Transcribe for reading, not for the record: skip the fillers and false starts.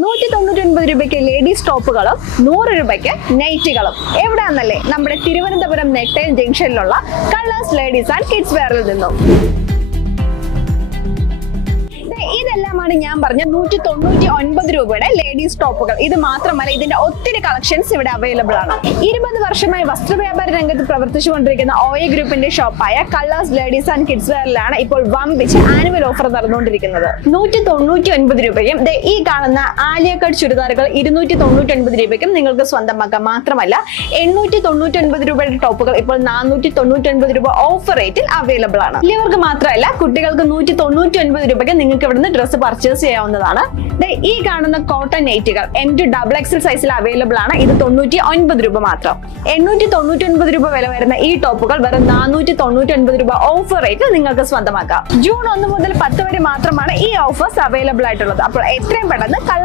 199 രൂപയ്ക്ക് ലേഡീസ് ടോപ്പുകളും 100 രൂപയ്ക്ക് നൈറ്റികളും. എവിടെയാണെന്നല്ലേ? നമ്മുടെ തിരുവനന്തപുരം നെട്ടയം ജംഗ്ഷനിലുള്ള കളേഴ്സ് ലേഡീസ് ആൻഡ് കിഡ്സ് വെയറിൽ നിന്നും. ഇതെല്ലാമാണ് ഞാൻ പറഞ്ഞ 199 രൂപയുടെ ലേഡീസ് ടോപ്പുകൾ. ഇത് മാത്രമല്ല, ഇതിന്റെ ഒത്തിരി കളക്ഷൻസ് ഇവിടെ അവൈലബിൾ ആണ്. 20 വർഷമായി വസ്ത്രവ്യാപാര രംഗത്ത് പ്രവർത്തിച്ചുകൊണ്ടിരിക്കുന്ന OA ഗ്രൂപ്പിന്റെ ഷോപ്പായ കളേഴ്സ് ലേഡീസ് ആൻഡ് കിഡ്സ് വെയറിലാണ് ഇപ്പോൾ വമ്പിച്ച് ആനുവൽ ഓഫർ നടന്നുകൊണ്ടിരിക്കുന്നത്. 199 രൂപയ്ക്കും ഈ കാണുന്ന ആലിയ കട്ട് ചുരിദാറുകൾ 299 രൂപയ്ക്കും നിങ്ങൾക്ക് സ്വന്തമാക്കാം. മാത്രമല്ല 899 രൂപയുടെ ടോപ്പുകൾ ഇപ്പോൾ 499 രൂപ ഓഫർ റേറ്റിൽ അവൈലബിൾ ആണ്. ഇവർക്ക് മാത്രമല്ല, കുട്ടികൾക്ക് 199 രൂപയ്ക്ക് നിങ്ങൾക്ക് ഇവിടുന്ന് ഡ്രസ്സ് പർച്ചേസ് ചെയ്യാവുന്നതാണ്. ഈ കാണുന്ന കോട്ടൺ നൈറ്റുകൾ M to XXL സൈസിൽ അവൈലബിൾ ആണ്. ഇത് 99 രൂപ മാത്രം. 899 രൂപ വില വരുന്ന ഈ ടോപ്പുകൾ വെറും 499 രൂപ ഓഫർ റേറ്റിൽ നിങ്ങൾക്ക് സ്വന്തമാക്കാം. ജൂൺ 1 മുതൽ 10 വരെ മാത്രമാണ് ഈ ഓഫേഴ്സ് അവൈലബിൾ ആയിട്ടുള്ളത്. അപ്പോൾ എത്രയും പെട്ടെന്ന്